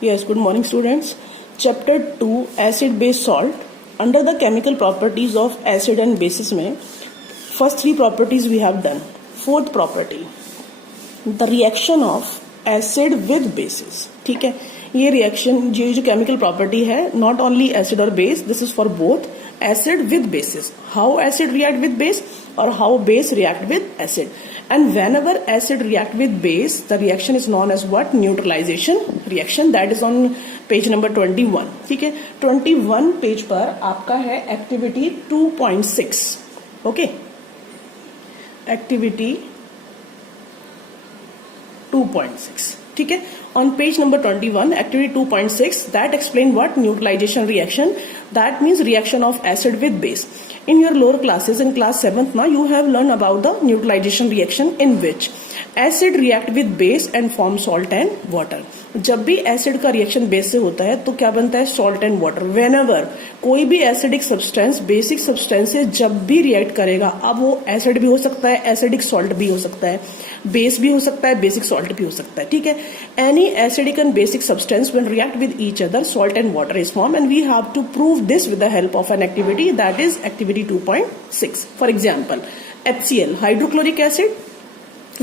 Yes, good morning students. Chapter 2 acid base salt. Under the chemical properties of acid and bases में first three properties we have done. Fourth property, the reaction of acid with bases. ठीक है, ये reaction जो chemical property है, not only acid और base, this is for both acid with bases. How acid react with base or how base react with acid. And whenever acid react with base, the reaction is known as what? Neutralization reaction. That is on page number 21. ठीक है, 21 page पर आपका है activity 2.6. Okay, activity 2.6. ठीक है, on page number 21 activity 2.6 that explain what? Neutralization reaction. That means reaction of acid with base. In your lower classes, in class 7th now, you have learned about the neutralization reaction in which acid react with base and form salt and water. जब भी acid का reaction base से होता है तो क्या बनता है? Salt and water. व्हेनेवर कोई भी एसिडिक सब्सटेंस बेसिक सब्सटेंस से जब भी रिएक्ट करेगा, अब वो एसिड भी हो सकता है, एसिडिक सॉल्ट भी हो सकता है, बेस भी हो सकता है, बेसिक सॉल्ट भी हो सकता है. ठीक है, any acidic and basic substance when react with each other, salt and water is form and we have to prove this with the help of an activity, that is activity 2.6. For example, HCl, hydrochloric acid,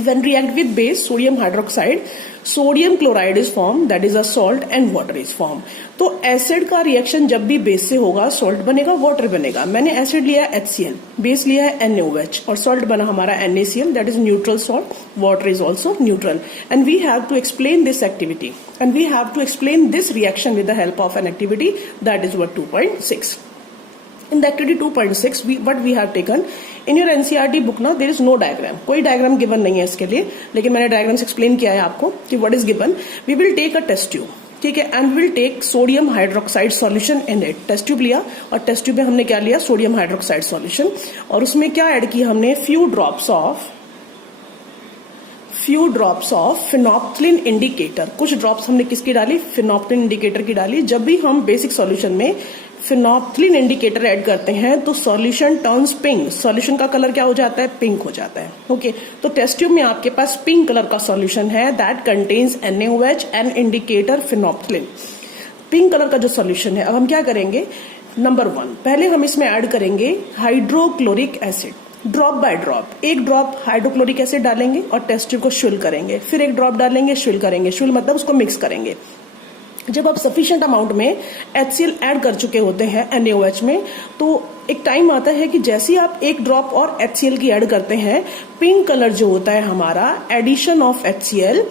when react with base sodium hydroxide, sodium chloride is formed, that is a salt, and water is formed. तो acid का reaction जब भी base से होगा, salt बनेगा, water बनेगा. मैंने acid लिया है HCl, बेस लिया है NaOH और सॉल्ट बना हमारा NaCl, that is neutral salt. Water is also neutral, and we have to explain this activity and we have to explain this reaction with the help of an activity, that is what 2.6. In the activity 2.6, what we have taken in your NCERT book ना, there is no diagram. कोई diagram given नहीं है इसके लिए, लेकिन मैंने diagrams explain किया है आपको कि what is given. We will take a test tube, ठीक है, and we will take sodium hydroxide solution in it. Test tube लिया और टेस्ट ट्यूब में हमने क्या लिया? Sodium hydroxide solution. और उसमें क्या ऐड किया हमने? Few drops of phenolphthalein indicator. कुछ ड्रॉप्स हमने किसकी डाली? फिनोप्थलीन इंडिकेटर की डाली. जब भी हम बेसिक सॉल्यूशन में फिनोप्थलीन इंडिकेटर ऐड करते हैं तो सॉल्यूशन टर्न्स पिंक. सॉल्यूशन का कलर क्या हो जाता है? पिंक हो जाता है. ओके, तो टेस्ट ट्यूब में आपके पास पिंक कलर का सॉल्यूशन है, that contains NaOH and indicator phenolphthalein. Pink colour का जो सॉल्यूशन है, अब हम क्या करेंगे? नंबर 1, पहले हम इसमें ऐड करेंगे hydrochloric acid. Drop by drop, एक ड्रॉप हाइड्रोक्लोरिक एसिड डालेंगे और टेस्ट ट्यूब को शुल करेंगे, फिर एक ड्रॉप डालेंगे, शुल करेंगे. शुल मतलब उसको मिक्स करेंगे. जब आप सफिशिएंट अमाउंट में HCl ऐड कर चुके होते हैं NaOH में, तो एक टाइम आता है कि जैसे ही आप एक ड्रॉप और HCl की ऐड करते हैं, पिंक कलर जो होता है हमारा, addition of HCl,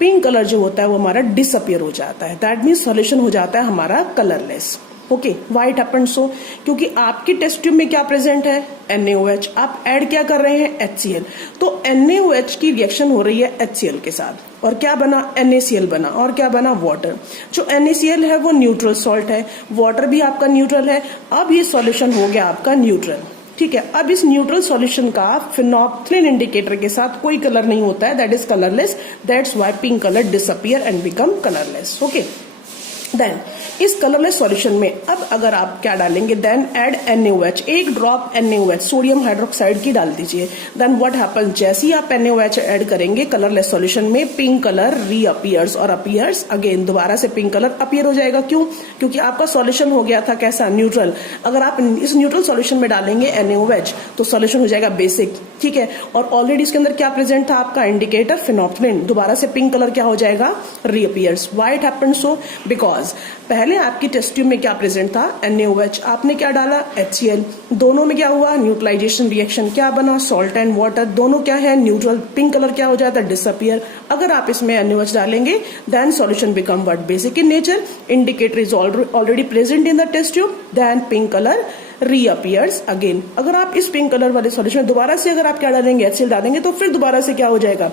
pink colour जो होता है वो हमारा डिसअपियर हो जाता है. दैट मीन्स सॉल्यूशन हो जाता है हमारा colourless. Okay, why it happened सो? क्योंकि आपकी टेस्ट ट्यूब में क्या प्रेजेंट है? NaOH. आप ऐड क्या कर रहे हैं? HCl. तो NaOH की रिएक्शन हो रही है HCl के साथ और क्या बना? NaCl बना. और क्या बना? वाटर. जो NaCl है वो न्यूट्रल सॉल्ट है, वाटर भी आपका न्यूट्रल है. अब ये सॉल्यूशन हो गया आपका न्यूट्रल. ठीक है, अब इस न्यूट्रल सॉल्यूशन का फिनोप्थलीन इंडिकेटर के साथ कोई कलर नहीं होता है, that is colourless. That's why pink colour disappear and become colourless. Okay, then इस कलरलेस सॉल्यूशन में अब अगर आप क्या डालेंगे? देन ऐड NaOH, एक ड्रॉप NaOH सोडियम हाइड्रोक्साइड की डाल दीजिए. Then what happen? जैसे ही आप NaOH ऐड करेंगे कलरलेस सॉल्यूशन में, पिंक कलर रीअपियर्स और अपीयर्स अगेन. दोबारा से पिंक कलर अपीयर हो जाएगा. क्यों? क्योंकि आपका सॉल्यूशन हो गया था कैसा? न्यूट्रल. अगर आप इस न्यूट्रल सॉल्यूशन में डालेंगे NaOH तो सॉल्यूशन हो जाएगा बेसिक. ठीक है, और ऑलरेडी इसके अंदर क्या प्रेजेंट था आपका? Indicator phenolphthalein. दोबारा से पिंक कलर क्या हो जाएगा? Reappears. Why it happened so? Because पहले आपकी टेस्ट ट्यूब में क्या प्रेजेंट था? NaOH. आपने क्या डाला? HCl. दोनों में क्या हुआ? Neutralisation reaction. क्या बना? Salt and water. दोनों क्या है? न्यूट्रल. पिंक कलर क्या हो जाता है? डिसअपियर. अगर आप इसमें NaOH डालेंगे then solution become what? Basic in nature. Indicator is already present in the test tube, then pink colour reappears again. अगर आप इस पिंक कलर वाले सॉल्यूशन दोबारा से अगर आप क्या डालेंगे? HCl डालेंगे तो फिर दोबारा से क्या हो जाएगा?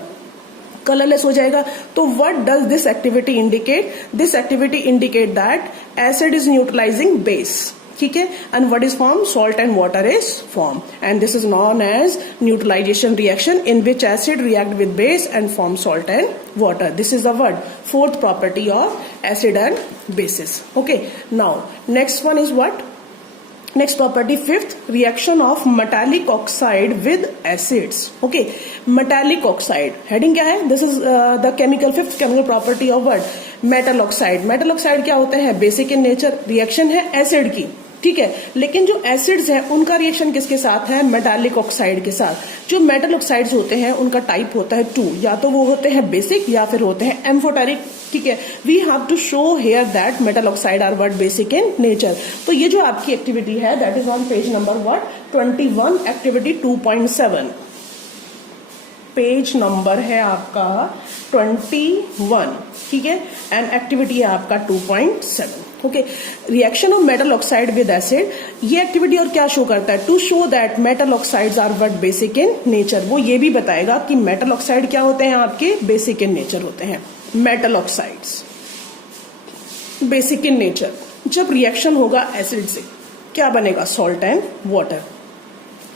कलरलेस हो जाएगा. तो what does this activity indicate? This activity indicate that acid is neutralising base. ठीक है, and what is form? Salt and water is form, and this is known as neutralisation reaction in which acid react with base and form salt and water. This is the word fourth property of acid and bases. Okay, now next one is what? Next property fifth, reaction of metallic oxide with acids. Okay, metallic oxide heading क्या है? This is the chemical fifth chemical property of what? Metal oxide. Metal oxide क्या होते हैं? Basic in nature, reaction है acid की, ठीक है। लेकिन जो एसिड्स हैं उनका रिएक्शन किसके साथ है? मेटालिक ऑक्साइड के साथ। जो मेटल ऑक्साइड्स होते हैं उनका टाइप होता है 2, या तो वो होते हैं बेसिक या फिर होते हैं एम्फोटेरिक, ठीक है। We have to show here that metal oxide are what? Basic in nature. तो ये जो आपकी एक्टिविटी है that is on page number what? 21, activity 2.7। Page number है आपका 21, ठीक है, एंड एक्टिविटी है आपका 2.7। Okay, reaction of metal oxide with acid, ये एक्टिविटी और क्या शो करता है? To show that metal oxides are what? Basic in nature. वो ये भी बताएगा कि मेटल ऑक्साइड क्या होते हैं आपके? बेसिक इन नेचर होते हैं। Metal oxides basic in nature. जब रिएक्शन होगा एसिड से क्या बनेगा? Salt and water.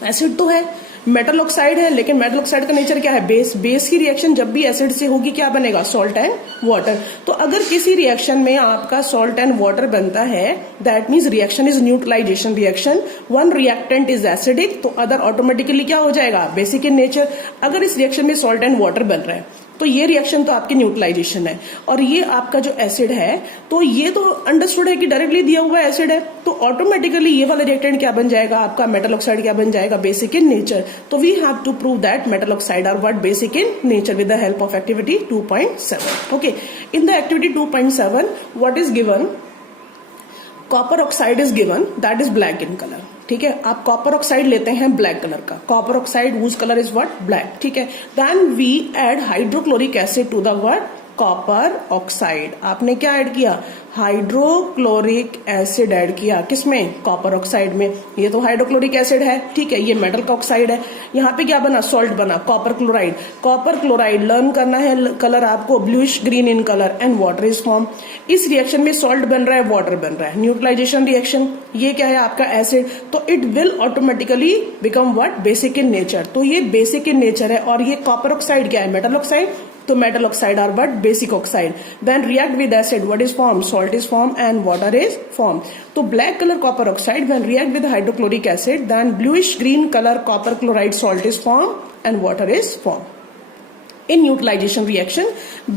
एसिड तो है, मेटल ऑक्साइड है, लेकिन मेटल ऑक्साइड का नेचर क्या है? बेस। बेस की रिएक्शन जब भी एसिड से होगी क्या बनेगा? Salt and water. तो अगर किसी रिएक्शन में आपका सॉल्ट एंड वाटर बनता है, that means reaction is neutralization reaction. One reactant is acidic, तो अदर ऑटोमेटिकली क्या हो जाएगा? Basic in nature. अगर इस रिएक्शन में सॉल्ट एंड वाटर बन रहा है तो ये रिएक्शन तो आपकी न्यूट्रलाइजेशन है, और ये आपका जो एसिड है तो ये तो अंडरस्टूड है कि डायरेक्टली दिया हुआ एसिड है, तो ऑटोमेटिकली ये वाला रिएक्टेंट क्या बन जाएगा आपका? मेटल ऑक्साइड क्या बन जाएगा? Basic in nature. तो we have to prove that metal oxide are what? Basic in nature with the help of activity 2.7। Okay, in the activity 2.7 what is given? Copper oxide is given, that is black in colour, ठीक है। आप copper oxide लेते हैं black colour का, copper oxide whose colour is what? Black, ठीक है। Then we add hydrochloric acid to the what? Copper oxide. आपने क्या ऐड किया? हाइड्रोक्लोरिक एसिड ऐड किया। किसमें? कॉपर ऑक्साइड में। ये तो हाइड्रोक्लोरिक एसिड है, ठीक है, ये मेटल का ऑक्साइड है। यहाँ पे क्या बना? सॉल्ट बना, copper chloride. Copper chloride learn करना है कलर आपको, bluish green in colour, and water is form. इस रिएक्शन में सॉल्ट बन रहा है, वाटर बन रहा है, न्यूट्रलाइजेशन रिएक्शन। ये क्या है आपका? एसिड। तो it will automatically become what? Basic in nature. तो ये बेसिक इन नेचर है, और ये कॉपर ऑक्साइड क्या है? Metal oxide. तो metal oxide are what? Basic oxide. Then react with acid, what is form? Salt is form and water is form. तो black colour copper oxide when react with hydrochloric acid, then bluish green colour copper chloride salt is form and water is form. In neutralization reaction,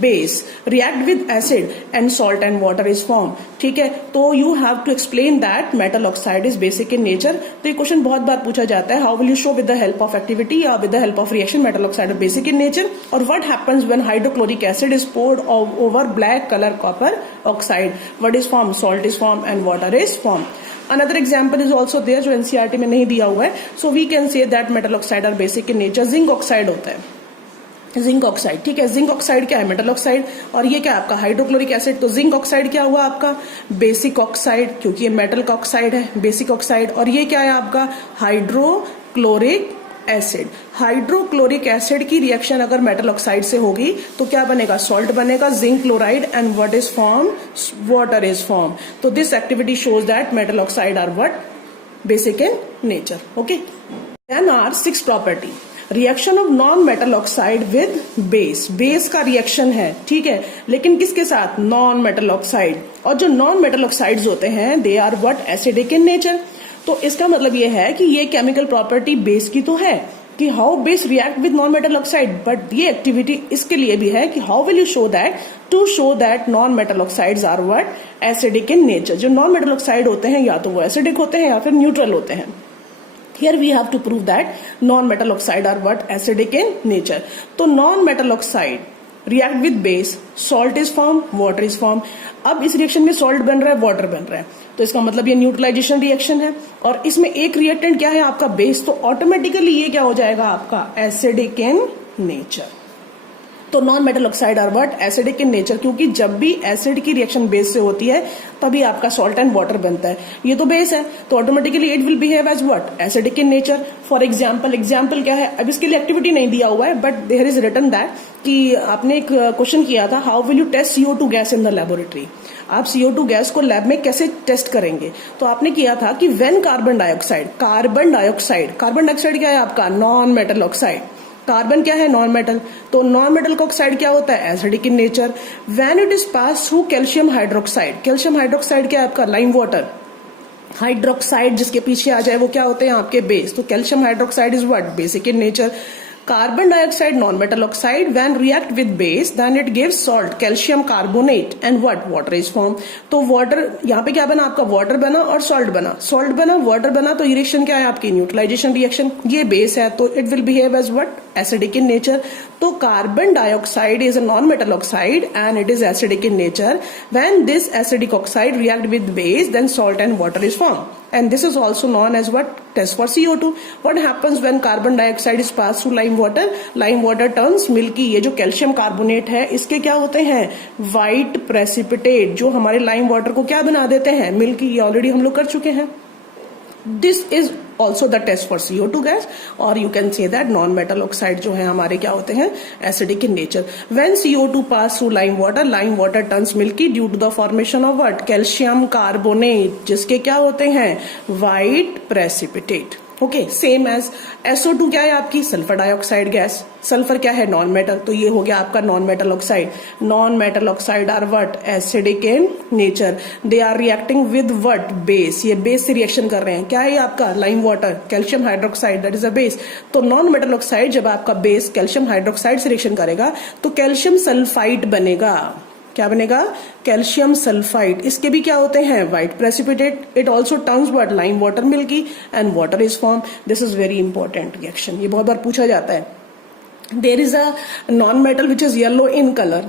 base react with acid and salt and water is formed, ठीक है। तो you have to explain that metal oxide is basic in nature। तो ये question बहुत बार पूछा जाता है, how will you show with the help of activity or with the help of reaction metal oxide is basic in nature, और what happens when hydrochloric acid is poured over black color copper oxide, what is formed? Salt is formed and water is formed। Another example is also there जो NCERT में नहीं दिया हुआ है, so we can say that metal oxide are basic in nature। Zinc oxide होता है, zinc oxide, ठीक है। जिंक ऑक्साइड क्या है? Metal oxide. और ये क्या आपका? Hydrochloric acid. तो जिंक ऑक्साइड क्या हुआ आपका? बेसिक ऑक्साइड, क्योंकि ये मेटल का ऑक्साइड है, बेसिक ऑक्साइड। और ये क्या है आपका? Hydrochloric acid. हाइड्रोक्लोरिक एसिड की रिएक्शन अगर मेटल ऑक्साइड से होगी तो क्या बनेगा? सॉल्ट बनेगा, zinc chloride, and what is form? Water is form. तो this activity shows that metal oxide are what? Basic in nature. Okay, then are 6 property, reaction of non metal oxide with base. Base का reaction है, ठीक है, लेकिन किसके साथ? Non metal oxide. और जो नॉन मेटल ऑक्साइड्स होते हैं they are what? Acidic in nature. तो इसका मतलब ये है कि ये केमिकल प्रॉपर्टी बेस की तो है कि how base react with non metal oxide, but ये एक्टिविटी इसके लिए भी है कि how will you show that? To show that non metal oxides are what? Acidic in nature. जो नॉन मेटल ऑक्साइड होते हैं या तो वो एसिडिक होते हैं या फिर न्यूट्रल होते हैं। Here we have to prove that non-metal oxide are what? Acidic in nature. तो non-metal oxide react with base, salt is formed, water is formed। अब इस रिएक्शन में सॉल्ट बन रहा है, वाटर बन रहा है, तो इसका मतलब ये न्यूट्रलाइजेशन रिएक्शन है, और इसमें एक रिएक्टेंट क्या है आपका? बेस। तो ऑटोमेटिकली ये क्या हो जाएगा आपका? Acidic in nature. तो non metal oxide are what? Acidic in nature, क्योंकि जब भी एसिड की रिएक्शन बेस से होती है तभी आपका सॉल्ट एंड वाटर बनता है। ये तो बेस है, तो automatically it will behave as what? Acidic in nature. For example क्या है? अब इसके लिए एक्टिविटी नहीं दिया हुआ है, but there is written that कि आपने एक क्वेश्चन किया था, how will you test CO2 gas in the laboratory. आप CO2 गैस को लैब में कैसे टेस्ट करेंगे? तो आपने किया था कि व्हेन कार्बन डाइऑक्साइड क्या है आपका? Non metal oxide. कार्बन क्या है? Non metal. तो नॉन मेटल का ऑक्साइड क्या होता है? Acidic in nature. When it is pass through calcium hydroxide क्या है आपका? Lime water. हाइड्रोक्साइड जिसके पीछे आ जाए वो क्या होते हैं आपके बेस। तो calcium hydroxide is what, basic in nature. Carbon dioxide non metal oxide when react with base then it gives salt calcium carbonate and what, water is form. तो वाटर यहाँ पे क्या बना आपका, वाटर बना और सॉल्ट बना, सॉल्ट बना वाटर बना, तो ये रिएक्शन क्या है आपकी, न्यूट्रलाइजेशन रिएक्शन। ये बेस है तो it will behave as what, acidic in nature. तो carbon dioxide is a non metal oxide and it is acidic in nature. When this acidic oxide react with base then salt and water is formed, and this is also known as what, test for CO2. What happens when carbon dioxide is passed through lime water? Lime water turns milky। ये जो calcium carbonate है इसके क्या होते हैं, white precipitate, जो हमारे lime water को क्या बना देते हैं, मिल्की। ये ऑलरेडी हम लोग कर चुके हैं। This is also the test for CO2 gas, और you can say that non metal oxide जो है हमारे क्या होते हैं, acidic in nature. When CO2 pass through lime water turns milky due to the formation of what, calcium carbonate, जिसके क्या होते हैं, white precipitate. Okay, same as SO2 क्या है आपकी, सल्फर डाइऑक्साइड गैस। सल्फर क्या है, नॉन मेटल, तो ये हो गया आपका non metal oxide. Non metal oxide are what, acidic in nature. They are reacting with what, base. ये बेस से रिएक्शन कर रहे हैं। क्या है आपका, lime water, calcium hydroxide, that is a base. तो नॉन मेटल ऑक्साइड जब आपका बेस कैल्शियम हाइड्रोक्साइड से रिएक्शन करेगा तो कैल्शियम सल्फाइड बनेगा। क्या बनेगा, कैल्शियम सल्फाइड। इसके भी क्या होते हैं, white precipitate. It also turns what, lime water milky and water is form. This is very important reaction, ये बहुत बार पूछा जाता है। There is a non metal which is yellow in colour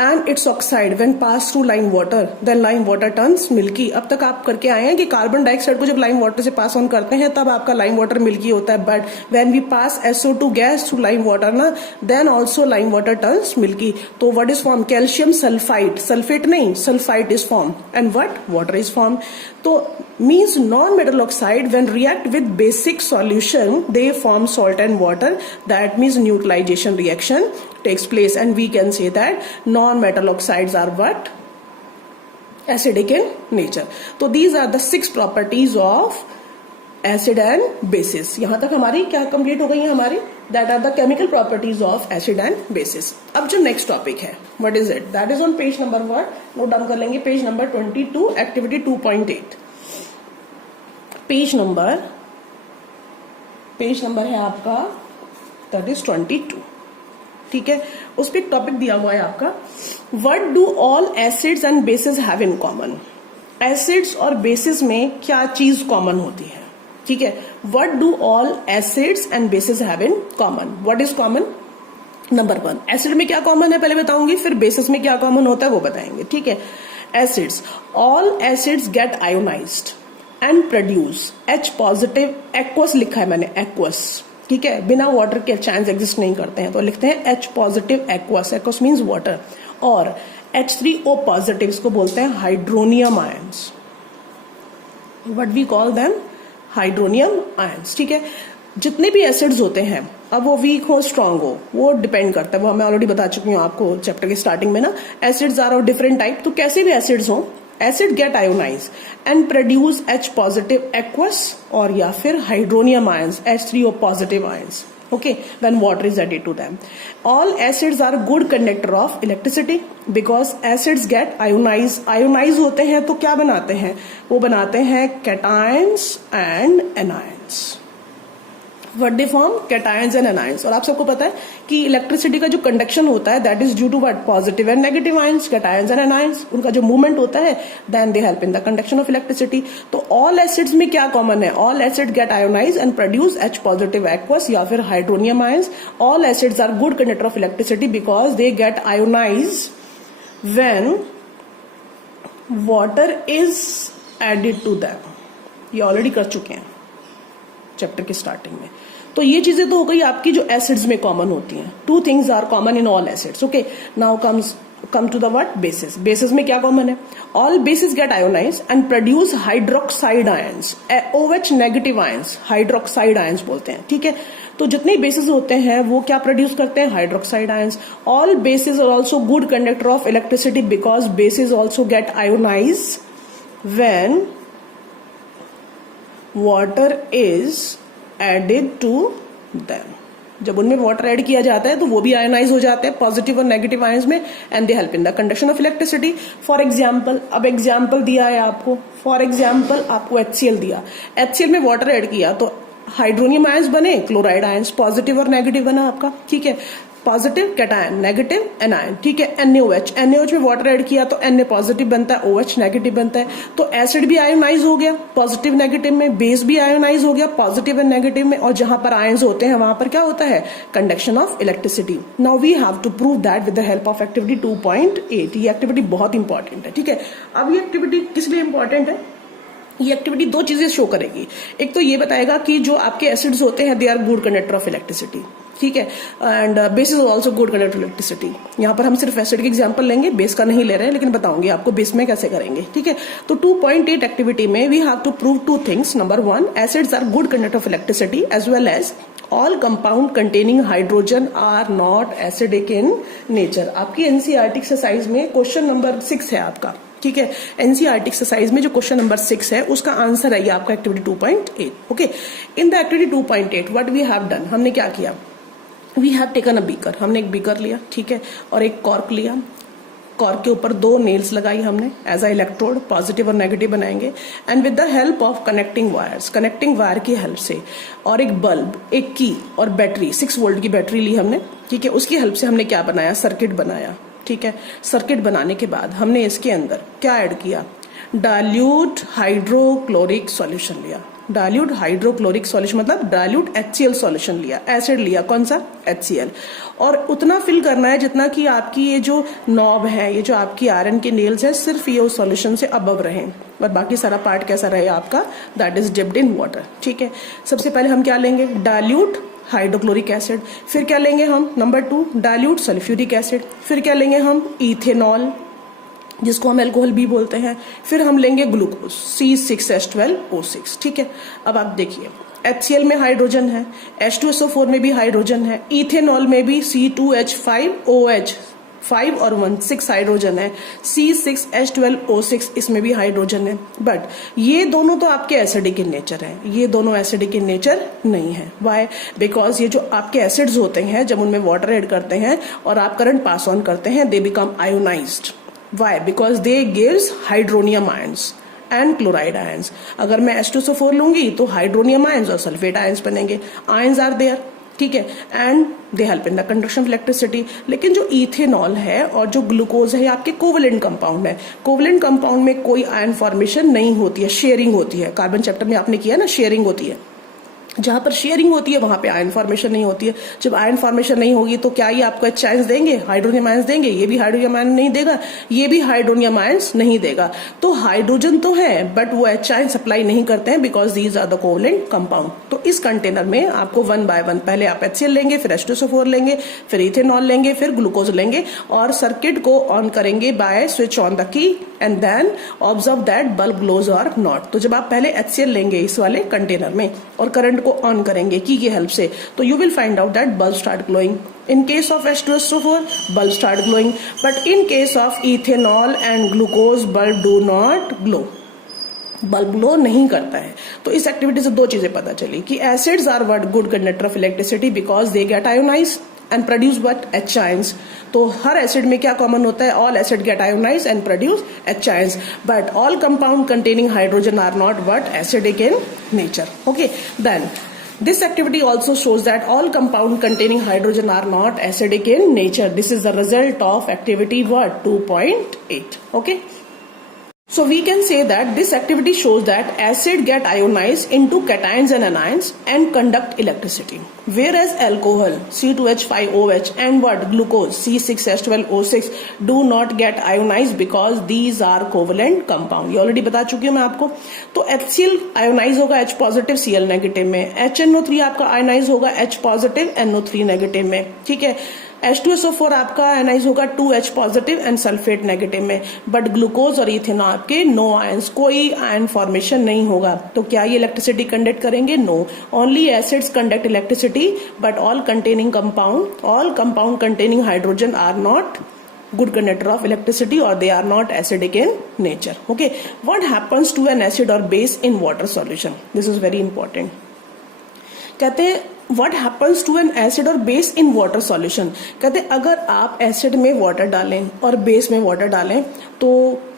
and its oxide when passed through lime water then lime water turns milky। अब तक आप करके आए हैं कि कार्बन डाइऑक्साइड को जब लाइम वाटर से पास ऑन करते हैं तब आपका लाइम वाटर मिल्की होता है, but when we pass SO2 gas through lime water ना, then also lime water turns milky. तो what is form, calcium sulphide, sulphate नहीं, sulphide is form and what, water is form. तो means non-metal oxide when react with basic solution they form salt and water, that means neutralization reaction takes place, and we can say that non-metal oxides are what, acidic in nature. So these are the 6 properties of acid and bases। यहां तक हमारी क्या complete हो गई है हमारी, that are the chemical properties of acid and bases। अब जो नेक्स्ट टॉपिक है, what is it, that is on page number what, note down कर लेंगे, page number 22 activity 2.8। Page number है आपका, दैट इज 22। ठीक है, उस पर टॉपिक दिया हुआ है आपका, what do all acids and bases have in common. Acids और बेसिस में क्या चीज कॉमन होती है। ठीक है, what do all acids and bases have in common. What is common, number 1 acid में क्या कॉमन है पहले बताऊंगी, फिर बेसिस में क्या कॉमन होता है वो बताएंगे। ठीक है, acids, all acids get ionized and produce H positive, aqueous लिखा है मैंने, एक्वस। ठीक है, बिना वाटर के चांस एग्जिस्ट नहीं करते हैं, तो लिखते हैं H positive aqueous, aqueous means water. और H3O पॉजिटिव को बोलते हैं hydronium ions, what we call them, hydronium ions. ठीक है, जितने भी एसिड्स होते हैं, अब वो वीक हो स्ट्रांग हो वो डिपेंड करता है, वो मैं ऑलरेडी बता चुकी हूँ आपको चैप्टर के स्टार्टिंग में ना। Acids are of different type, तो कैसे भी एसिड्स हो, acid get ionize and produce H positive aqueous और या फिर hydronium ions, H3O positive ions. Okay, when water is added to them. All acids are good conductor of electricity because acids get ionize. Ionize होते हैं तो क्या बनाते हैं, वो बनाते हैं cations and anions. What they form, cations and anions. और आप सबको पता है कि इलेक्ट्रिसिटी का जो कंडक्शन होता है that is due to what, positive and negative ions, cations and anions, उनका जो मूवमेंट होता है then they help in the conduction of electricity. तो ऑल एसिड्स में क्या कॉमन है, all acid get ionize and produce H positive aqueous या फिर hydronium ions. All acids are good conductor of electricity because they get ionize when water is added to them. ये already कर चुके हैं चैप्टर के starting में। तो ये चीजें तो हो गई आपकी जो एसिड्स में कॉमन होती हैं। 2 things are common in all acids. Okay, now come to the what, bases. Bases में क्या कॉमन है, all bases get ionize and produce hydroxide ions, OH negative ions, hydroxide ions बोलते हैं। ठीक है, तो जितने बेसिस होते हैं वो क्या प्रोड्यूस करते हैं, hydroxide ions. All bases are also good conductor of electricity because bases also get ionize when water is added to them। जब उनमें वाटर ऐड किया जाता है तो वो भी आयोनाइज हो जाते हैं पॉजिटिव और नेगेटिव आयंस में, and they help in the conduction of electricity. For example, अब एग्जाम्पल दिया है आपको, फॉर एग्जाम्पल आपको HCl दिया, HCl में वाटर ऐड किया तो हाइड्रोनियम आयंस बने, क्लोराइड आयंस, पॉजिटिव और नेगेटिव बना आपका, ठीक है, पॉजिटिव कैटायन, नेगेटिव एनायन, ठीक है। NaOH, NaOH में वाटर ऐड किया तो Na पॉजिटिव बनता है, OH नेगेटिव बनता है, तो एसिड भी आयोनाइज हो गया पॉजिटिव नेगेटिव में, बेस भी आयोनाइज हो गया पॉजिटिव एंड नेगेटिव में, और जहां पर आयंस होते हैं वहां पर क्या होता है, conduction of electricity. Now we have to prove that with the help of activity 2.8। ये एक्टिविटी बहुत इंपॉर्टेंट है, ठीक है। अब ये एक्टिविटी किस लिए इंपॉर्टेंट है, ये एक्टिविटी दो चीजें शो करेगी। एक तो ये बताएगा कि जो आपके एसिड्स होते हैं they are good conductor of electricity, ठीक है, and base is also good conductor of electricity. यहाँ पर हम सिर्फ एसिड के एग्जांपल लेंगे, बेस का नहीं ले रहे हैं, लेकिन बताऊंगी आपको बेस में कैसे करेंगे, ठीक है। तो 2.8 एक्टिविटी में we have to prove two things. Number 1, acids are good conductor of electricity as well as all compound containing hydrogen are not acidic in nature. आपकी एनसीईआरटी एक्सरसाइज में क्वेश्चन नंबर 6 है आपका, ठीक है। एनसीईआरटी एक्सरसाइज में जो question number 6 है उसका आंसर है ये आपका activity 2.8। Okay, in the activity 2.8 what we have done, हमने क्या किया, we have taken a beaker, हमने एक बीकर लिया, ठीक है, और एक कॉर्क लिया, कॉर्क के ऊपर 2 नेल्स लगाई हमने एज अ इलेक्ट्रोड, पॉजिटिव और नेगेटिव बनाएंगे, and with the help of connecting wires, connecting wire की हेल्प से, और एक बल्ब, एक की और बैटरी, 6 वोल्ट की बैटरी ली हमने, ठीक है, उसकी हेल्प से हमने क्या बनाया, सर्किट बनाया, ठीक है। सर्किट बनाने के बाद हमने इसके अंदर क्या ऐड किया, डाइल्यूट हाइड्रोक्लोरिक सॉल्यूशन लिया, डाइल्यूट हाइड्रोक्लोरिक सॉल्यूशन मतलब डाइल्यूट HCl सॉल्यूशन लिया, एसिड लिया, कौन सा, HCl, और उतना फिल करना है जितना कि आपकी ये जो नॉब है, ये जो आपकी आयरन के नेल्स है, सिर्फ ये उस सॉल्यूशन से अबव रहे, और बाकी सारा पार्ट कैसा रहे आपका, that is dipped in water, ठीक है। सबसे पहले हम क्या लेंगे, डाइल्यूट हाइड्रोक्लोरिक एसिड, फिर क्या लेंगे हम, नंबर 2 डाइल्यूट सल्फ्यूरिक एसिड, फिर क्या लेंगे हम, इथेनॉल जिसको हम अल्कोहल भी बोलते हैं, फिर हम लेंगे ग्लूकोज C6H12O6, ठीक है। अब आप देखिए HCl में हाइड्रोजन है, H2SO4 में भी हाइड्रोजन है, इथेनॉल में भी C2H5OH 5 और 1 6 हाइड्रोजन है, C6H12O6 इसमें भी हाइड्रोजन है, बट ये दोनों तो आपके एसिडिक इन नेचर है, ये दोनों एसिडिक इन नेचर नहीं है। वाई, बिकॉज ये जो आपके एसिड्स होते हैं जब उनमें वाटर ऐड करते हैं और आप करंट पास ऑन करते हैं, they become ionized. Why, because they gives hydronium ions and chloride ions. अगर मैं H2SO4 लूंगी तो हाइड्रोनियम आयंस और सल्फेट आयंस बनेंगे, आयंस आर देयर, ठीक है, and they help in the conduction of electricity. लेकिन जो इथेनॉल है और जो ग्लूकोज है, आपके कोवेलेंट कंपाउंड है, कोवेलेंट कंपाउंड में कोई आयन फॉर्मेशन नहीं होती है, शेयरिंग होती है। कार्बन चैप्टर में आपने किया ना, शेयरिंग होती है, जहां पर शेयरिंग होती है वहां पे आयन फॉर्मेशन नहीं होती है। जब आयन फॉर्मेशन नहीं होगी तो क्या ये आपको H आयंस देंगे, हाइड्रोनियम आयंस देंगे, ये भी हाइड्रोनियम आयन नहीं देगा, ये भी हाइड्रोनियम आयंस नहीं देगा। तो हाइड्रोजन तो है बट वो H आयन सप्लाई नहीं करते हैं, because these are the covalent compound. तो इस कंटेनर में आपको 1 बाय 1 पहले आप HCl लेंगे, फिर H2SO4 लेंगे, फिर इथेनॉल लेंगे, फिर ग्लूकोज लेंगे, और सर्किट को ऑन करेंगे by switch on the key, and then observe that bulb glows और नॉट। तो जब आप पहले HCl लेंगे इस वाले कंटेनर में और करंट को ऑन करेंगे की हेल्प से, तो you will find out that bulb start glowing. In case of H2SO4, bulb start glowing, but in case of ethanol and glucose, bulb do not glow. Bulb glow नहीं करता है। तो इस एक्टिविटी से 2 चीजें पता चली कि acids are what good conductor of electricity because they get ionize and produce what H ions. तो हर एसिड में क्या कॉमन होता है, all acid get ionize and produce H ions, but all compound containing hydrogen are not what acidic in nature. Okay, then this activity also shows that all compound containing hydrogen are not acidic in nature. This is the result of activity what, 2.8. Okay, so we can say that this activity shows that acid get ionized into cations and anions and conduct electricity, whereas alcohol C2H5OH and what, glucose C6H12O6 do not get ionized because these are covalent compound. ये already बता चुकी हूँ मैं आपको। तो HCl ionise होगा H positive Cl negative में, HNO3 आपका आयोनाइज होगा H पॉजिटिव NO3 नेगेटिव में, ठीक है। H2SO4 आपका आयनाइज होगा 2H positive and sulphate negative में, बट ग्लूकोज और इथेनॉल आपके नो आयंस, कोई आयन फॉर्मेशन नहीं होगा। तो क्या ये इलेक्ट्रिसिटी कंडक्ट करेंगे, no, only acids conduct electricity, but all compound containing hydrogen are not good conductor of electricity or they are not acidic in nature. Okay, what happens to an acid or base in water solution? This is very important. कहते हैं What happens to an acid or base in water solution? कहते अगर आप acid में water डालें और base में water डालें तो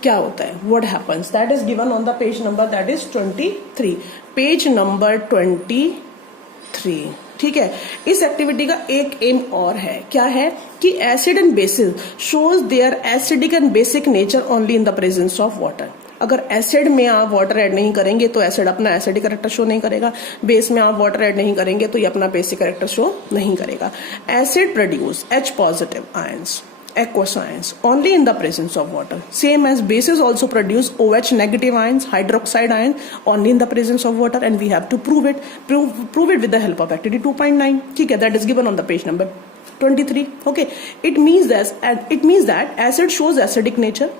क्या होता है? What happens? That is given on the page number that is 23. Page number 23. ठीक है, इस एक्टिविटी का एक एम और है, क्या है कि acid and bases shows their acidic and basic nature only in the presence of water. अगर एसिड में आप वाटर ऐड नहीं करेंगे तो एसिड अपना एसिडिक कैरेक्टर शो नहीं करेगा, बेस में आप वाटर ऐड नहीं करेंगे तो ये अपना बेसिक कैरेक्टर शो नहीं करेगा. Acid produce H positive ions, aqueous ions only in the presence of water. Same as bases also produce OH negative ions, hydroxide ion only in the presence of water, and we have to prove it with the help of activity 2.9. ठीक है, that is given on the page number 23. Okay, it means that acid shows acidic nature,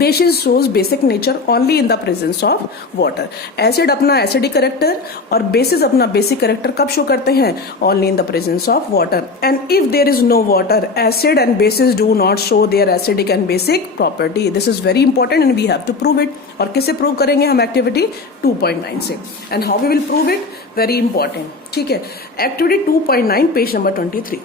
basis shows basic nature only in the presence of water. Acid अपना acidic character और basis अपना basic character कब show करते हैं? only in the presence of water. And if there is no water, acid and bases do not show their acidic and basic property. This is very important and we have to prove it. और किससे prove करेंगे हम? Activity 2.9 से. And how we will prove it? Very important. ठीक है, activity 2.9 page number 23.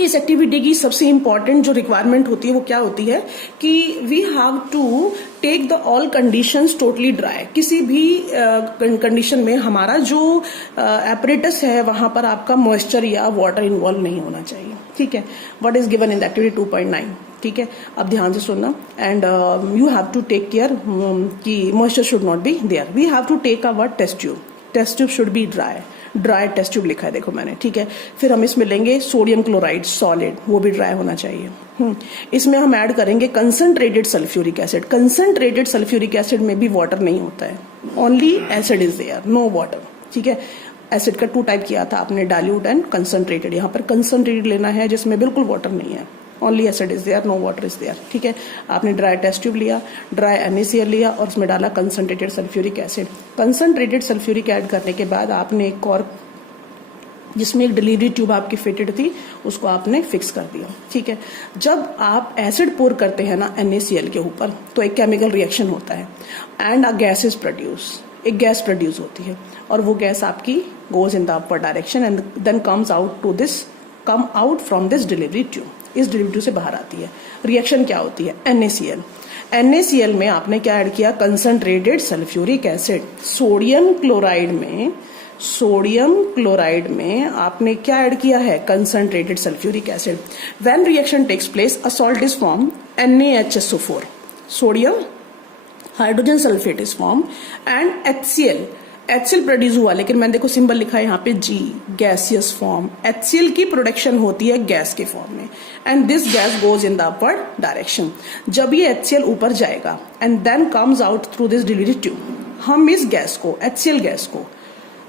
इस activity की सबसे इंपॉर्टेंट जो रिक्वायरमेंट होती है वो क्या होती है कि we have to take the all conditions totally dry. किसी भी कंडीशन में हमारा जो एपरेटस है वहां पर आपका मॉइस्चर या वाटर इन्वॉल्व नहीं होना चाहिए. ठीक है, what is given in the activity 2.9. ठीक है, अब ध्यान से सुनना and you have to take care कि moisture should not be there. We have to take our test tube. Test tube should be dry test tube लिखा है देखो मैंने. ठीक है, फिर हम इसमें लेंगे सोडियम क्लोराइड सॉलिड, वो भी ड्राई होना चाहिए. इसमें हम ऐड करेंगे concentrated sulphuric acid. Concentrated sulphuric acid में भी वाटर नहीं होता है, only acid is there, no water. ठीक है, एसिड का 2 टाइप किया था आपने, डाइल्यूट एंड कंसंट्रेटेड. यहाँ पर कंसंट्रेटेड लेना है जिसमें बिल्कुल वाटर नहीं है, only acid is there, no water is there. ठीक है, आपने ड्राई टेस्ट ट्यूब लिया, ड्राई NaCl लिया और उसमें डाला concentrated sulphuric acid. Concentrated sulphuric add करने के बाद आपने एक और जिसमें एक डिलीवरी ट्यूब आपकी फिटेड थी उसको आपने फिक्स कर दिया. ठीक है, जब आप एसिड पोर करते हैं ना NaCl के ऊपर तो एक केमिकल रिएक्शन होता है and a gas is produce. एक गैस प्रोड्यूस होती है और वो गैस आपकी goes in the upper direction and then come out from this delivery tube. इस डिलीवरी ट्यूब से बाहर आती है. रिएक्शन क्या होती है? NaCl में आपने क्या ऐड किया? Concentrated sulphuric acid. Sodium chloride में आपने क्या ऐड किया है? Concentrated sulphuric acid. When reaction takes place a salt is form NaHSO4. Sodium hydrogen sulphate is form and HCl produce हुआ, लेकिन मैंने देखो सिंबल लिखा है यहाँ पे G, गैसियस फॉर्म. HCl की प्रोडक्शन होती है गैस के फॉर्म में and this gas goes in the upper direction. जब ये HCl ऊपर जाएगा and then comes out through this delivery tube, हम इस गैस को, HCl गैस को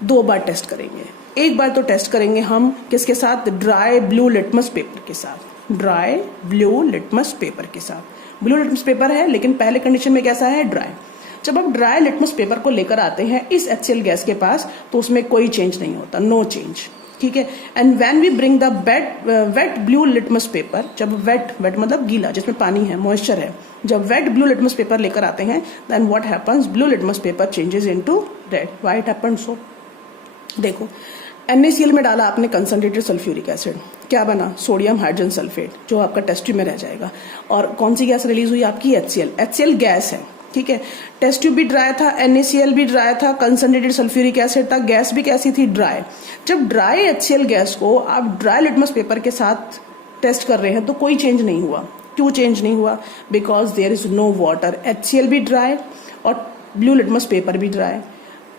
2 बार टेस्ट करेंगे. एक बार तो टेस्ट करेंगे हम किसके साथ? ड्राई ब्लू लिटमस पेपर के साथ. ड्राई ब्लू लिटमस पेपर के साथ. ब्लू लिटमस पेपर है लेकिन पहले कंडीशन में कैसा है? ड्राई. जब आप ड्राई लिटमस पेपर को लेकर आते हैं इस HCl गैस के पास तो उसमें कोई चेंज नहीं होता, नो चेंज. ठीक है, and when we bring the wet blue litmus paper, जब वेट मतलब गीला जिसमें पानी है, मॉइस्चर है, जब वेट ब्लू लिटमस पेपर लेकर आते हैं then what happens? Blue litmus paper changes into red. Why it happened so? देखो, NaCl में डाला आपने कंसंट्रेटेड सल्फ्यूरिक एसिड, क्या बना? सोडियम हाइड्रोजन सल्फेट, जो आपका टेस्ट ट्यूब में रह जाएगा. और कौन सी गैस रिलीज हुई? आपकी HCl गैस है. ठीक है, टेस्ट ट्यूब भी ड्राई था, NaCl भी ड्राई था, कंसंट्रेटेड सल्फ्यूरिक एसिड था, गैस भी कैसी थी? ड्राई. जब ड्राई HCl गैस को आप ड्राई लिटमस पेपर के साथ टेस्ट कर रहे हैं तो कोई चेंज नहीं हुआ. क्यों चेंज नहीं हुआ? Because there is no water. HCl भी ड्राई और ब्लू लिटमस पेपर भी dry.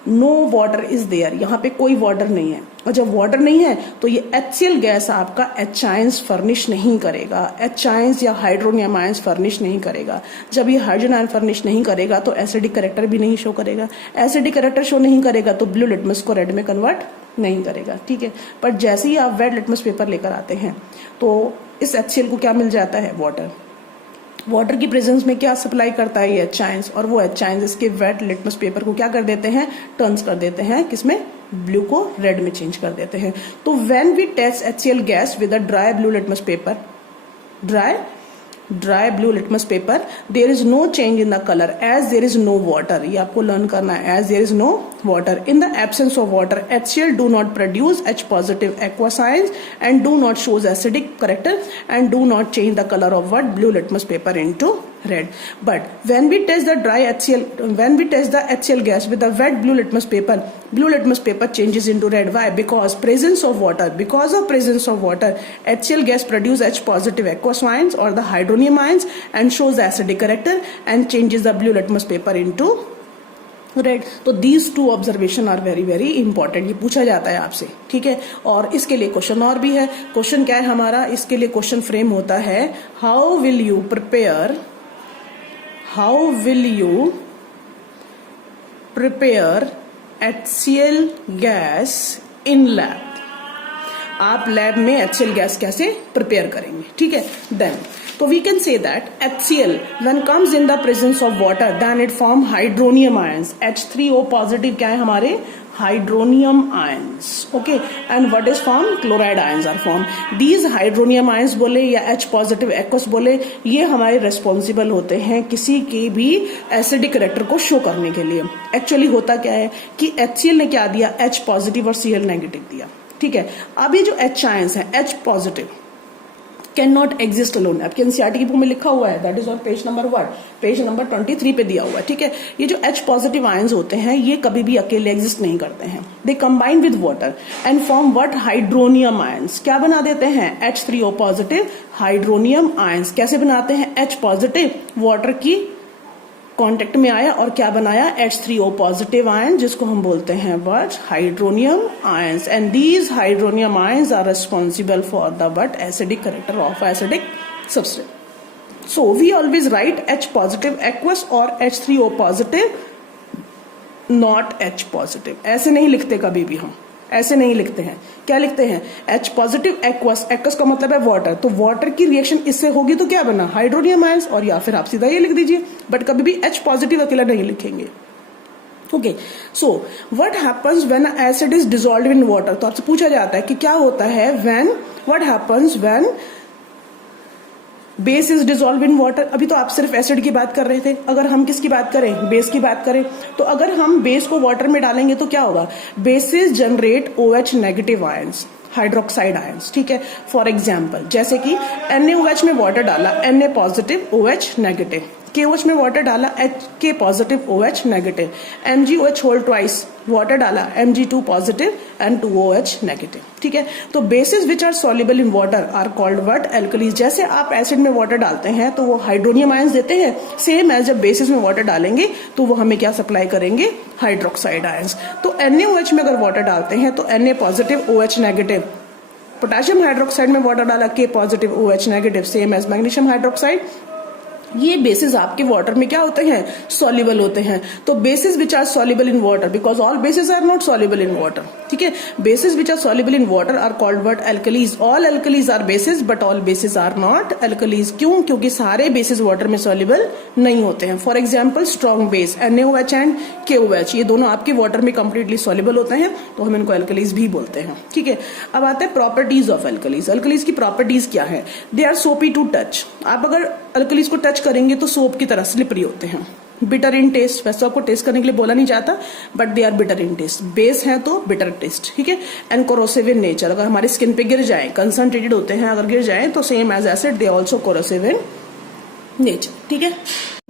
No water is there, यहाँ पे कोई वाटर नहीं है. और जब वाटर नहीं है तो ये HCl गैस आपका H आयंस फर्निश नहीं करेगा, H आयंस या हाइड्रोनियम आयंस फर्निश नहीं करेगा. जब ये हाइड्रोजन आयन फर्निश नहीं करेगा तो एसिडिक कैरेक्टर भी नहीं शो करेगा. एसिडिक कैरेक्टर शो नहीं करेगा तो ब्लू लिटमस को रेड में कन्वर्ट नहीं करेगा. ठीक है, पर जैसे ही आप रेड लिटमस पेपर लेकर आते हैं तो इस HCl को क्या मिल जाता है? वाटर. वाटर की प्रेजेंस में क्या सप्लाई करता है? ये H आयंस, और वो H आयंस इसके वेट लिटमस पेपर को क्या कर देते हैं? टर्न्स कर देते हैं किसमें? ब्लू को रेड में चेंज कर देते हैं. तो when we test HCl gas with a dry blue litmus paper, dry dry blue litmus paper, there is no change in the colour as there is no water. ये आपको learn करना है, as there is no water. In the absence of water HCl do not produce H positive aqua science and do not shows acidic character and do not change the colour of what blue litmus paper into red. But when we test the HCl gas with the wet blue litmus paper changes into red. Why? Because presence of water. Because of presence of water, HCl gas produce H positive aqueous ions or the hydronium ions and shows the acidic character and changes the blue litmus paper into red. तो these two observation are very very important. ये पूछा जाता है आपसे, ठीक है. और इसके लिए क्वेश्चन और भी है. क्वेश्चन क्या है हमारा? इसके लिए क्वेश्चन फ्रेम होता है, how will you prepare HCl gas in lab. आप लैब में HCl गैस कैसे प्रिपेयर करेंगे, ठीक है. देन तो we can say that HCl when comes in the presence of water then it form hydronium ions. H3O positive क्या है हमारे? Hydronium ions. Okay, and what is formed? Chloride ions are formed. These hydronium ions बोले या H positive aqueous बोले, ये हमारे responsible होते हैं किसी के भी एसिडिक करेक्टर को शो करने के लिए. एक्चुअली होता क्या है कि HCl ने क्या दिया? H पॉजिटिव और Cl नेगेटिव दिया, ठीक है. अब ये जो H आयंस है, H positive can not exist alone. आपके एनसीईआरटी की बुक में लिखा हुआ है, that is on page number 23 पे दिया हुआ है, ठीक है. ये जो H पॉजिटिव आयंस होते हैं ये कभी भी अकेले एग्जिस्ट नहीं करते हैं. They combine with water and form what? Hydronium ions. क्या बना देते हैं? H3O positive hydronium ions. कैसे बनाते हैं? H पॉजिटिव वाटर की कांटेक्ट में आया और क्या बनाया? H3O पॉजिटिव आयन, जिसको हम बोलते हैं what? Hydronium ions. And these hydronium ions are responsible for the what? Acidic character of acidic substance. So we always write H positive aqueous और H3O positive, not H positive. ऐसे नहीं लिखते कभी भी, हम ऐसे नहीं लिखते हैं. क्या लिखते हैं? H positive aqueous. एक्वस का मतलब है वाटर, तो वाटर की रिएक्शन इससे होगी तो क्या बना? Hydronium ions. और या फिर आप सीधा ये लिख दीजिए, बट कभी भी H पॉजिटिव अकेला नहीं लिखेंगे. Okay, so what happens when acid is dissolved in water. तो आपसे पूछा जाता है कि क्या होता है what happens when base is dissolve in water. अभी तो आप सिर्फ एसिड की बात कर रहे थे. अगर हम किसकी बात करें? बेस की बात करें. तो अगर हम बेस को वाटर में डालेंगे तो क्या होगा? Basis generate OH negative ions, hydroxide ions, ठीक है. फॉर एग्जाम्पल जैसे कि NaOH में वाटर डाला, Na positive OH negative. KOH में वाटर डाला, K positive OH negative. MgOH whole twice water डाला, Mg2 positive and 2OH negative, ठीक है. तो bases which are soluble in water are called what? Alkalis. जैसे आप एसिड में वाटर डालते हैं तो वो हाइड्रोनियम आयंस देते हैं, सेम एज जब बेसिस में वाटर डालेंगे तो वो हमें क्या सप्लाई करेंगे? Hydroxide ions. तो NaOH में अगर वाटर डालते हैं तो Na positive OH negative. Potassium hydroxide में वाटर डाला, K positive OH negative, same as magnesium hydroxide. ये बेसिस आपके वाटर में क्या होते हैं? सॉल्युबल होते हैं. तो bases which are soluble in water, because all bases are not soluble in water, ठीक है. Bases which are soluble in water are called what? Alkalis. All alkalis are bases but all bases are not alkalis. क्यों? क्योंकि सारे basis water में soluble नहीं होते हैं. For example strong base NaOH and KOH, ये दोनों आपके वाटर में कंप्लीटली सॉल्युबल होते हैं, तो हम इनको एल्कलीज भी बोलते हैं, ठीक है. अब आते हैं प्रॉपर्टीज ऑफ एल्कलीज. एल्कलीज की प्रॉपर्टीज क्या है? दे आर सोपी टू टच. आप अगर एल्कलीज को टच करेंगे तो सोप की तरह स्लिपरी होते हैं. बिटर इन टेस्ट, वैसे आपको टेस्ट करने के लिए बोला नहीं जाता, but they are bitter in taste. Base है तो बिटर टेस्ट, ठीक है. And corrosive in nature. अगर हमारी स्किन पे गिर जाए, कंसंट्रेटेड होते हैं, अगर गिर जाए तो same as acid they also corrosive in nature, ठीक है.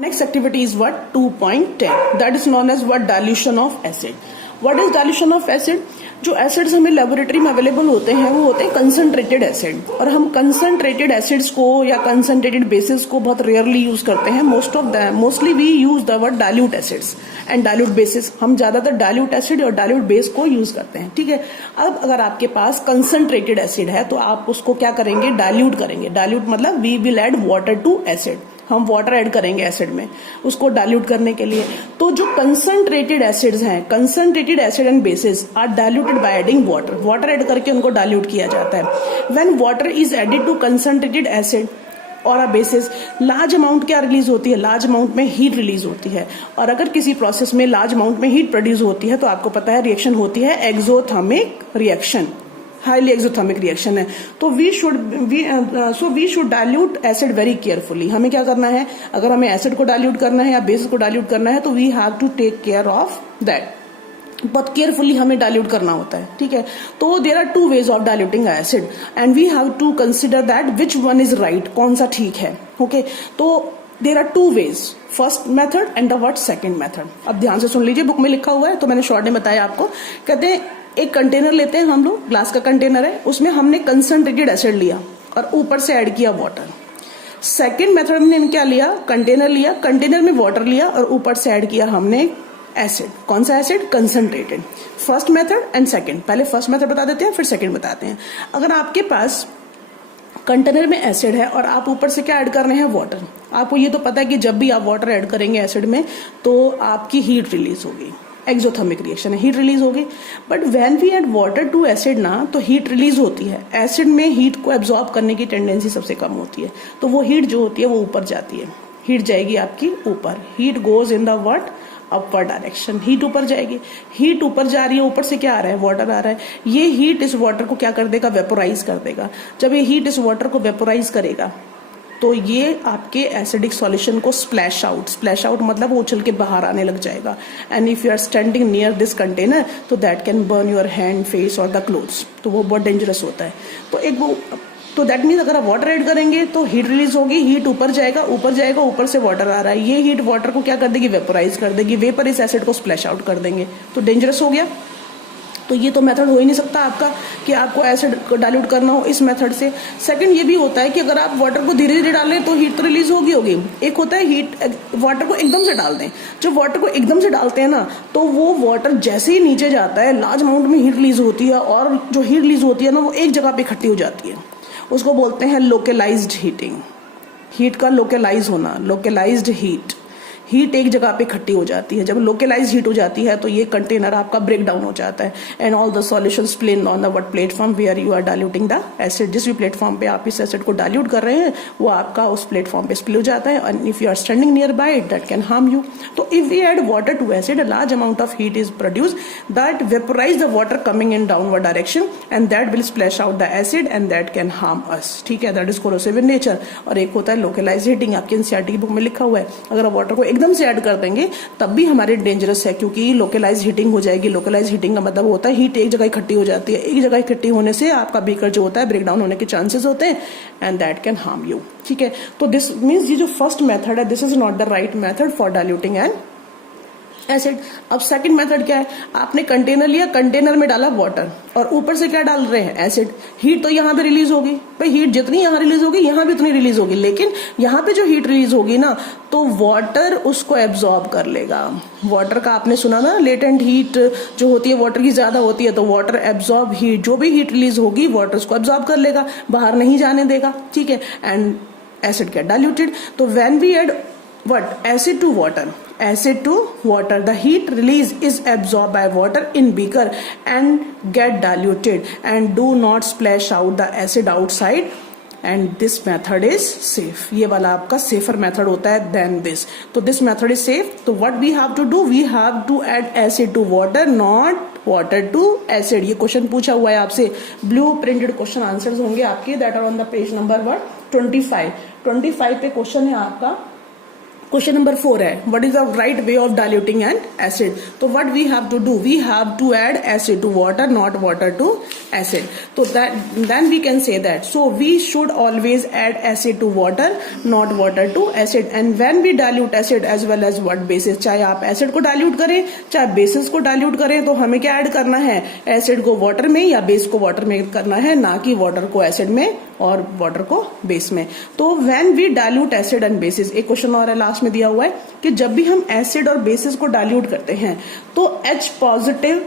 Next activity is what? 2.10, that is known as what? Dilution of acid. What is dilution of acid? जो एसिड्स हमें लेबोरेटरी में अवेलेबल होते हैं वो होते हैं कंसंट्रेटेड एसिड. और हम कंसंट्रेटेड एसिड्स को या कंसंट्रेटेड बेसिस को बहुत रेयरली यूज करते हैं. Mostly we use the word dilute acids and dilute bases. हम ज्यादातर डाइल्यूट एसिड और डाइल्यूट बेस को यूज करते हैं, ठीक है. अब अगर आपके पास कंसंट्रेटेड एसिड है तो आप उसको क्या करेंगे? डाइल्यूट करेंगे. डाइल्यूट मतलब we will add water to acid. हम वाटर ऐड करेंगे एसिड में उसको डाइल्यूट करने के लिए. तो जो कंसंट्रेटेड एसिड्स हैं, concentrated acid and bases are diluted by adding water. Water add करके उनको डाइल्यूट किया जाता है. When water is added to concentrated acid और अ बेसिस, लार्ज अमाउंट क्या रिलीज होती है? लार्ज अमाउंट में हीट रिलीज होती है. और अगर किसी प्रोसेस में लार्ज अमाउंट में हीट प्रोड्यूस होती है तो आपको पता है रिएक्शन होती है exothermic reaction. Highly exothermic reaction है। तो we should dilute acid very carefully. हमें क्या करना है, अगर हमें एसिड को डाइल्यूट करना है या बेसिस को डाइल्यूट करना है तो we have to take care of that, बहुत केयरफुली हमें डाइल्यूट करना होता है, ठीक है। तो there are two ways of diluting acid and we have to consider that which one is right, कौन सा ठीक है, ओके। तो there are two ways, first method and the what second method. अब ध्यान से सुन लीजिए, बुक में लिखा हुआ है तो मैंने शॉर्ट में बताया आपको। कहते हैं एक कंटेनर लेते हैं हम लोग, ग्लास का कंटेनर है, उसमें हमने कंसंट्रेटेड एसिड लिया और ऊपर से ऐड किया वाटर। सेकंड मेथड में क्या लिया, कंटेनर लिया, कंटेनर में वाटर लिया और ऊपर से ऐड किया हमने एसिड। कौन सा acid, concentrated. First method and second, पहले फर्स्ट मेथड बता देते हैं फिर सेकंड बताते हैं। अगर आपके पास कंटेनर में एसिड है और आप ऊपर से क्या ऐड कर रहे हैं, वाटर। आपको ये तो पता है कि जब भी आप वाटर ऐड करेंगे एसिड में तो आपकी हीट रिलीज होगी, एक्सोथर्मिक रिएक्शन है, हीट रिलीज होगी। But when we add water to acid ना, तो हीट रिलीज होती है। एसिड में हीट को एब्जॉर्ब करने की टेंडेंसी सबसे कम होती है, तो वो हीट जो होती है वो ऊपर जाती है, हीट जाएगी आपकी ऊपर। Heat goes in the what, upward direction. Heat ऊपर जाएगी, हीट ऊपर जा रही है, ऊपर से क्या आ रहा है, वाटर आ रहा है। ये हीट इस वाटर को क्या कर देगा, वेपोराइज कर देगा। जब ये हीट इस वाटर को वेपोराइज करेगा तो ये आपके एसिडिक सॉल्यूशन को स्प्लैश आउट मतलब वो उछल के बाहर आने लग जाएगा। And if you are standing near this container तो that can burn your hand, face और द क्लोथ्स। तो वो बहुत डेंजरस होता है। तो दैट मीन्स अगर आप वाटर ऐड करेंगे तो हीट रिलीज होगी, हीट ऊपर जाएगा, ऊपर से वाटर आ रहा है। ये हीट वाटर को क्या कर देगी, वेपोराइज कर देगी, वेपर इस एसिड को स्प्लैश आउट कर देंगे, तो डेंजरस हो गया। तो ये तो मेथड हो ही नहीं सकता आपका कि आपको एसिड को डाइल्यूट करना हो इस मेथड से। सेकंड ये भी होता है कि अगर आप वाटर को धीरे धीरे डालें तो हीट तो रिलीज होगी। एक होता है हीट, वाटर को एकदम से डाल दें। जब वाटर को एकदम से डालते हैं ना तो वो वाटर जैसे ही नीचे जाता है लार्ज अमाउंट में हीट रिलीज होती है, और जो हीट रिलीज होती है ना वो एक जगह पे इकट्ठी हो जाती है। उसको बोलते हैं लोकलाइज्ड हीटिंग। हीट का लोकलाइज होना, लोकलाइज्ड हीट एक जगह पे इकट्ठी हो जाती है। जब लोकलाइज हीट हो जाती है तो ये कंटेनर आपका ब्रेक डाउन हो जाता है and all the solutions plain on the what platform where you are diluting the acid. जिस भी प्लेटफॉर्म पे आप इस एसिड को डाइल्यूट कर रहे हैं वो आपका उस प्लेटफॉर्म पे स्पिल हो जाता है, and if you are standing near by it that can harm you. तो if we add water to acid a large amount of heat is produce that vaporise the water coming in downward direction and that will splash out the acid and that can harm us, ठीक है। That is corrosive in nature. और एक होता है localise heating, आपकी NCERT की book में लिखा हुआ है। अगर आप वाटर को एकदम से ऐड कर देंगे तब भी हमारे डेंजरस है, क्योंकि लोकलाइज हीटिंग हो जाएगी। लोकलाइज हीटिंग का मतलब होता है हीट एक जगह इकट्ठी हो जाती है। एक जगह इकट्ठी होने से आपका बीकर जो होता है ब्रेक डाउन होने के चांसेस होते हैं and that can harm you, ठीक है। तो दिस मीन्स ये जो फर्स्ट मेथड है this is not the right method for diluting an acid. अब सेकंड मेथड क्या है, आपने कंटेनर लिया, कंटेनर में डाला वाटर और ऊपर से क्या डाल रहे हैं, एसिड। हीट तो यहाँ पे रिलीज होगी, भाई हीट जितनी यहाँ रिलीज होगी यहाँ भी उतनी रिलीज होगी, लेकिन यहाँ पे जो हीट रिलीज होगी ना तो वाटर उसको एब्जॉर्ब कर लेगा। वाटर का आपने सुना ना, लेटेंट हीट जो होती है वाटर की ज्यादा होती है, तो वाटर एब्जॉर्ब हीट, जो भी हीट रिलीज होगी वाटर उसको एब्जॉर्ब कर लेगा, बाहर नहीं जाने देगा, ठीक है। And acid get diluted. तो when we add what acid to water the heat release is absorbed by water in beaker and get diluted and do not splash out the acid outside and this method is safe। ये वाला आपका safer method होता है than this। तो this method is safe। तो what we have to do, we have to add acid to water, not water to acid। ये question पूछा हुआ है आपसे, ब्लू प्रिंटेड क्वेश्चन आंसर्स होंगे आपके, that are on the page number 25 पे question है आपका। क्वेश्चन नंबर 4 है, what is the right way of diluting an acid. तो what we have to do, we have to add acid to water, not water to acid. तो then we can say that, so we should always add acid to water, not water to acid. And when we dilute acid as well as what basis, चाहे आप acid को dilute करें चाहे basis को dilute करें, तो हमें क्या ऐड करना है, एसिड को वाटर में या बेस को वाटर में करना है, ना कि वाटर को एसिड में और वाटर को बेस में। तो when we dilute acid and bases, एक क्वेश्चन और है लास्ट में दिया हुआ है कि जब भी हम एसिड और बेसिस को डाइल्यूट करते हैं तो H पॉजिटिव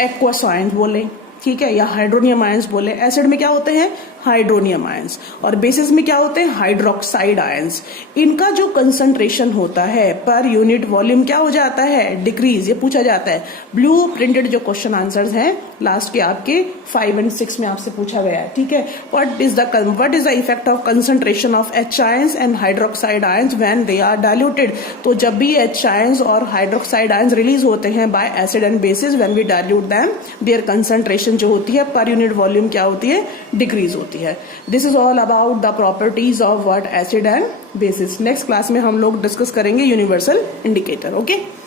एक्वस आयंस बोले, ठीक है, या हाइड्रोनियम आयंस बोले। एसिड में क्या होते हैं, हाइड्रोनियम आयंस, और बेसिस में क्या होते हैं? Hydroxide ions. इनका जो कंसंट्रेशन होता है पर यूनिट वॉल्यूम क्या हो जाता है? डिक्रीज। ये पूछा जाता है। ब्लू प्रिंटेड जो क्वेश्चन आंसर्स हैं लास्ट के आपके 5 और 6 में आपसे पूछा गया है, ठीक है। What is the effect of concentration of H ions and hydroxide ions when they are diluted? तो जब भी H आयंस और हाइड्रोक्साइड आयंस रिलीज होते हैं by acid and bases, when we dilute them, their concentration जो होती है per unit volume क्या होती है? डिक्रीज होती है। This is all about the properties of what? Acid and basis. Next class में हम लोग डिस्कस करेंगे यूनिवर्सल इंडिकेटर। ओके।